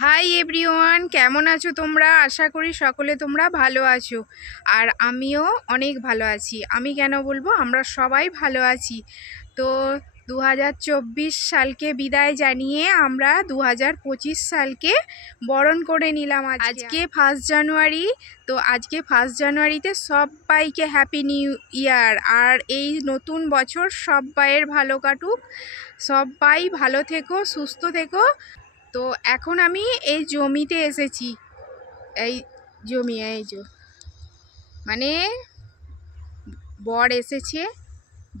Hi everyone, কেমন আছো তোমরা? আশা করি সকলে তোমরা ভালো আছো। আর আমিও অনেক ভালো আছি। আমি কেন বলবো, আমরা সবাই ভালো আছি। তো 2024 সালকে বিদায় জানিয়ে আমরা 2025 সালকে বরণ করে নিলাম। আজকে 1 জানুয়ারি। তো আজকে 1 জানুয়ারিতে সবাইকে হ্যাপি নিউ ইয়ার। আর এই নতুন বছর সবাইয়ের ভালো কাটুক, সবাই ভালো থেকো, সুস্থ থেকো। তো এখন আমি এই জমিতে এসেছি। এই জমি, এই যে মানে বর এসেছে,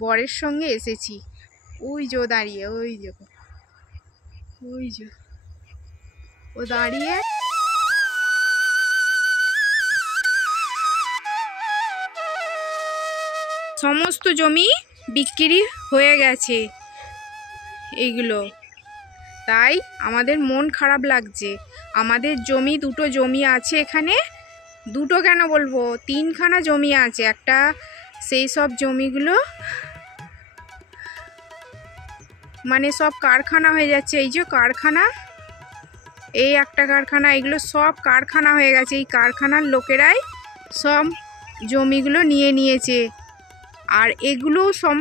বরের সঙ্গে এসেছি। ওই যে দাঁড়িয়ে, ওই যে ও দাঁড়িয়ে। সমস্ত জমি বিক্রি হয়ে গেছে এইগুলো, তাই আমাদের মন খারাপ লাগছে। আমাদের জমি, দুটো জমি আছে এখানে। দুটো কেন বলবো, 3খানা জমি আছে। একটা সেই সব জমিগুলো মানে সব কারখানা হয়ে যাচ্ছে। এই যে কারখানা, এই একটা কারখানা, এগুলো সব কারখানা হয়ে গেছে। এই কারখানার লোকেরাই সব জমিগুলো নিয়ে নিয়েছে। আর এগুলো সব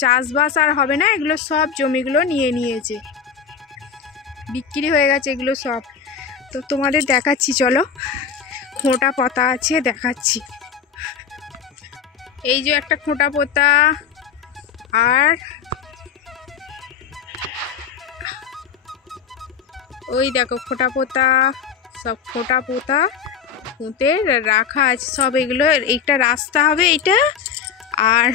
চাষবাস আর হবে না, এগুলো সব জমিগুলো নিয়ে নিয়েছে, বিক্রি হয়ে গেছে এগুলো সব। তো তোমাদের দেখাচ্ছি, চলো। খোঁটা পোতা আছে, দেখাচ্ছি। এই যে একটা খোঁটা পোতা, আর ওই দেখো খোঁটা পোতা, সব খোঁটা পোতা পুঁতে রাখা আছে সব। এগুলো একটা রাস্তা হবে এইটা, আর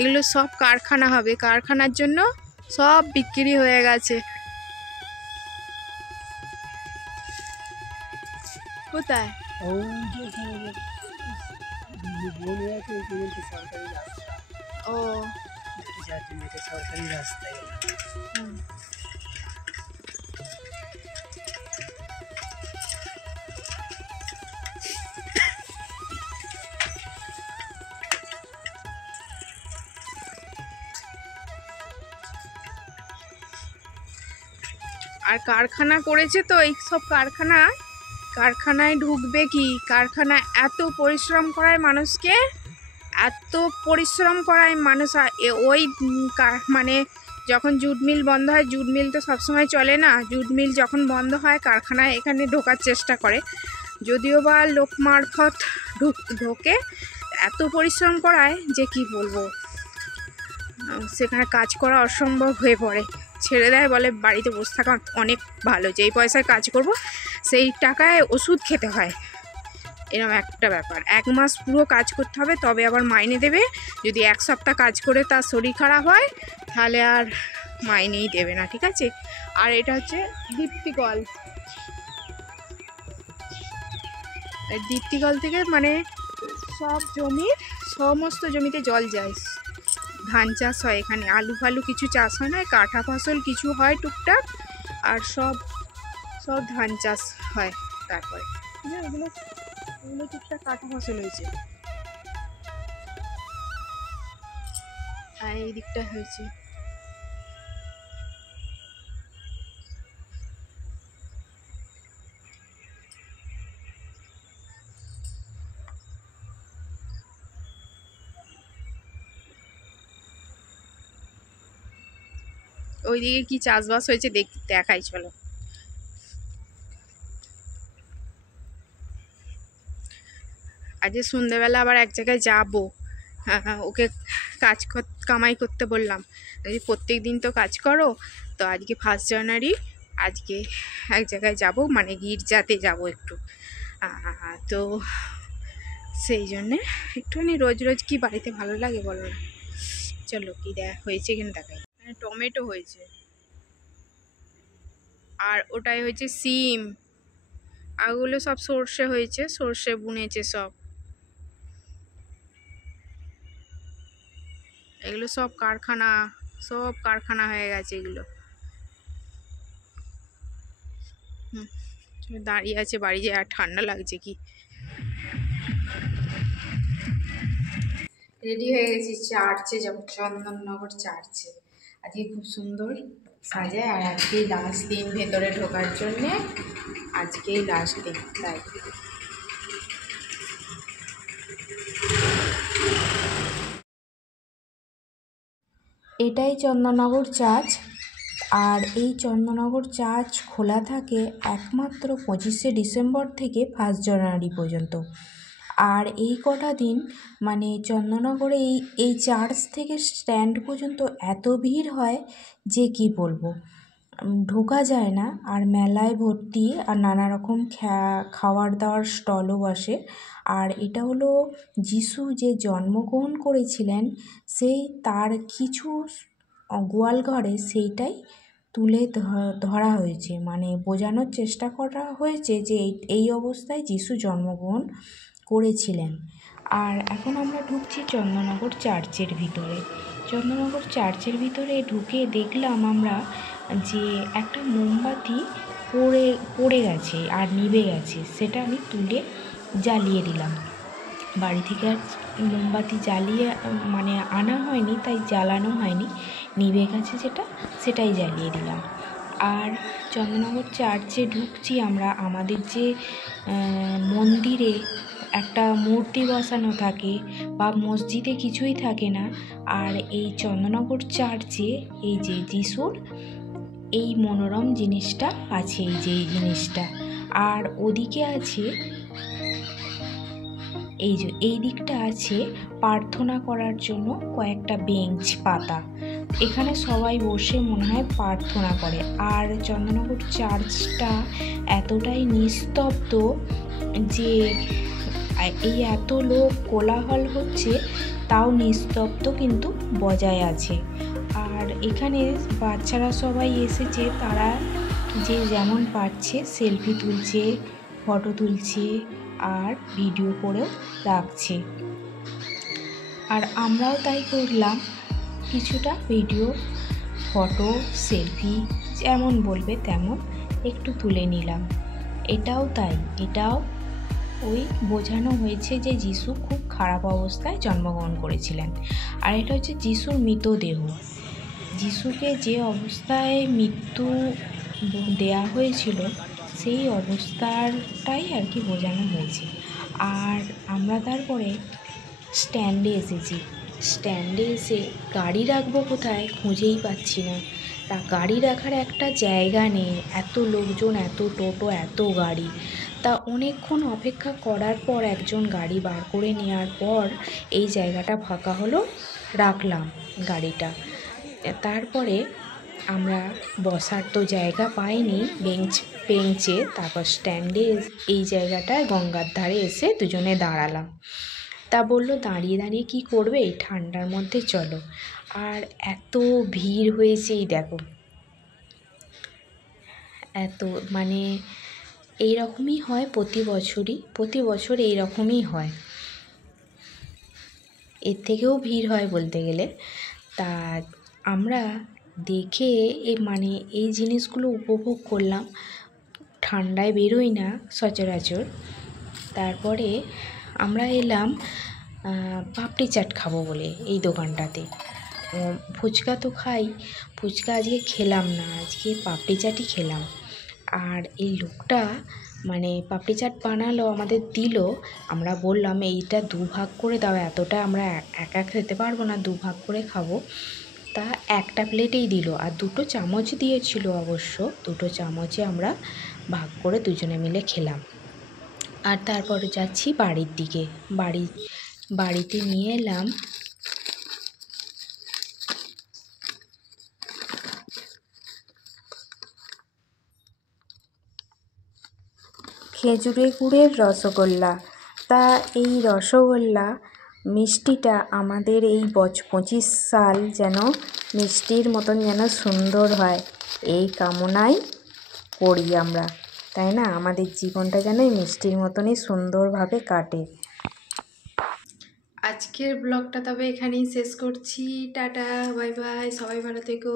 এগুলো সব কারখানা হবে। কারখানার জন্য সব বিক্রি হয়ে গেছে। কোথায়? ও সরকারি রাস্তায়। আর কারখানা করেছে, তো এই সব কারখানায় ঢুকবে কি? কারখানা এত পরিশ্রম করায় মানুষকে, এত পরিশ্রম করায় মানুষ। ওই মানে যখন জুট মিল বন্ধ হয়, জুট মিল তো সবসময় চলে না, জুট মিল যখন বন্ধ হয় কারখানায় এখানে ঢোকার চেষ্টা করে, যদিও বা লোক মারফত ঢোকে। এত পরিশ্রম করায় যে কি বলবো, সেখানে কাজ করা অসম্ভব হয়ে পড়ে। ছেড়ে দেয়, বলে বাড়িতে বসে থাকা অনেক ভালো, যেই পয়সায় কাজ করব সেই টাকায় ওষুধ খেতে হয়। এরকম একটা ব্যাপার। 1 মাস পুরো কাজ করতে হবে, তবে আবার মাইনে দেবে। যদি 1 সপ্তাহ কাজ করে তার শরীর খারাপ হয়, তাহলে আর মাইনেই দেবে না, ঠিক আছে? আর এটা হচ্ছে দীপ্তিকল। দীপ্তিকল থেকে মানে সব জমির, সমস্ত জমিতে জল যায়। ধান চাষ হয় এখানে, আলু ফালু কিছু চাষ হয় না, কাঠা ফসল কিছু হয় টুকটাক, আর সব ধান চাষ হয়। তারপরে এগুলো টুকটাক কাঠা ফসল হয়েছে। আর এই দিকটা হয়েছে। ওইদিকে কি চাষবাস হয়েছে দেখাই, চলো। আজ সন্ধ্যেবেলা আবার এক জায়গায় যাবো। ওকে কামাই করতে বললাম। প্রত্যেক দিন তো কাজ করো, তো আজকে 1 জানুয়ারি, আজকে এক জায়গায় যাব, মানে গির্জাতে যাব একটু। তো সেই জন্যে একটুখানি, রোজ রোজ কি বাড়িতে ভালো লাগে বলো না? চলো কি হয়েছে এখানে দেখাই। টমেটো হয়েছে, আর ওটাই হয়েছে সিম। আগুলো সব সর্ষে হয়েছে, সর্ষে বুনেছে সব। এগুলো সব কারখানা হয়ে গেছে এগুলো। দাঁড়িয়ে আছে, বাড়ি যায়। আর ঠান্ডা লাগছে কি। রেডি হয়ে গেছি, চার্চে যাব, চন্দননগর চার্চে। আজকে খুব সুন্দর সাজায়, আর আজকে লাস্ট দিন ভেতরে ঢোকার জন্যে আজকেই লাস্ট দিন, তাই এটাই চন্দননগর চার্চ। আর এই চন্দননগর চার্চ খোলা থাকে একমাত্র 25শে ডিসেম্বর থেকে 1 জানুয়ারি পর্যন্ত। আর এই কটা দিন মানে চন্দননগরে এই চার্চ থেকে স্ট্যান্ড পর্যন্ত এত ভিড় হয় যে কি বলবো, ঢোকা যায় না। আর মেলায় ভর্তি, আর নানা রকম খাওয়ার দাওয়ার স্টলও বসে। আর এটা হলো যিশু যে জন্মগ্রহণ করেছিলেন সেই তার কিছু গোয়ালঘরে সেইটাই তুলে ধরা হয়েছে, মানে বোঝানোর চেষ্টা করা হয়েছে যে এই অবস্থায় যিশু জন্মগ্রহণ করেছিলেন। আর এখন আমরা ঢুকছি চন্দননগর চার্চের ভিতরে। চন্দননগর চার্চের ভিতরে ঢুকে দেখলাম আমরা যে একটা মোমবাতি পড়ে গেছে আর নিভে গেছে, সেটা আমি তুলে জ্বালিয়ে দিলাম। বাড়ি থেকে আর মোমবাতি জ্বালিয়ে মানে আনা হয়নি, তাই জ্বালানো হয়নি, নিভে গেছে যেটা, সেটাই জ্বালিয়ে দিলাম। আর চন্দননগর চার্চে ঢুকছি আমরা, আমাদের যে মন্দিরে একটা মূর্তি বসানো থাকে বা মসজিদে কিছুই থাকে না, আর এই চন্দননগর চার্চে এই যে যিশুর এই মনোরম জিনিসটা আছে, এই যে এই জিনিসটা। আর ওদিকে আছে এই দিকটা আছে প্রার্থনা করার জন্য কয়েকটা বেঞ্চ পাতা, এখানে সবাই বসে মনে হয় প্রার্থনা করে। আর চন্দননগর চার্চটা এতটাই নিস্তব্ধ যে এই এত লোক কোলাহল হচ্ছে তাও নিস্তব্ধ কিন্তু বজায় আছে। আর এখানে বাচ্চারা সবাই এসেছে, তারা যে যেমন পারছে সেলফি তুলছে, ফটো তুলছে আর ভিডিও করেও রাখছে। আর আমরাও তাই করলাম, কিছুটা ভিডিও, ফটো, সেলফি যেমন বলবে তেমন একটু তুলে নিলাম। এটাও তাই, এটাও ওই বোঝানো হয়েছে যে যিশু খুব খারাপ অবস্থায় জন্মগ্রহণ করেছিলেন। আর এটা হচ্ছে যিশুর মৃতদেহ, যিশুকে যে অবস্থায় মৃত্যু দেয়া হয়েছিল সেই অবস্থাটাই আর কি বোঝানো হয়েছে। আর আমরা তারপরে স্ট্যান্ডে এসেছি, স্ট্যান্ডে এসে গাড়ি রাখবো কোথায় খুঁজেই পাচ্ছি না, তা গাড়ি রাখার একটা জায়গা নেই, এত লোকজন, এত টোটো, এত গাড়ি। তা অনেকক্ষণ অপেক্ষা করার পর একজন গাড়ি বার করে নেওয়ার পর এই জায়গাটা ফাঁকা হলো, রাখলাম গাড়িটা। তারপরে আমরা বসার তো জায়গা পাইনি বেঞ্চে, তারপর স্ট্যান্ডে এই জায়গাটায় গঙ্গার ধারে এসে দুজনে দাঁড়ালাম। তা বললো দাঁড়িয়ে দাঁড়িয়ে কী করবে, এই ঠান্ডার মধ্যে চলো। আর এত ভিড় হয়েছে, এই দেখো, এত মানে এই রকমই হয় প্রতি বছর এই রকমই হয়, এর থেকেও ভিড় হয় বলতে গেলে। তা আমরা দেখে মানে এই জিনিসগুলো উপভোগ করলাম, ঠান্ডায় বেরোই না সচরাচর। তারপরে আমরা এলাম পাপড়ি চাট খাবো বলে এই দোকানটাতে। ফুচকা তো খাই, ফুচকা আজকে খেলাম না, আজকে পাপড়ি চাটই খেলাম। আর এই লোকটা মানে পাপড়ি চাট বানালো, আমাদের দিল, আমরা বললাম এইটা 2 ভাগ করে দাও, এতটা আমরা একা খেতে পারবো না, 2 ভাগ করে খাবো। তা একটা প্লেটেই দিল, আর 2টো চামচ দিয়েছিল অবশ্য, 2টো চামচে আমরা ভাগ করে দুজনে মিলে খেলাম। আর তারপরে যাচ্ছি বাড়ির দিকে, বাড়িতে নিয়ে এলাম খেজুরে গুড়ের রসগোল্লা। তা এই রসগোল্লা মিষ্টিটা আমাদের এই 25 সাল যেন মিষ্টির মতন যেন সুন্দর হয়, এই কামনাই করি আমরা, তাই না? আমাদের জীবনটা যেন এই মিষ্টির মতনই সুন্দরভাবে কাটে। আজকের ব্লগটা তবে এখানেই শেষ করছি, টাটা, বাই বাই, সবাই ভালো থেকো।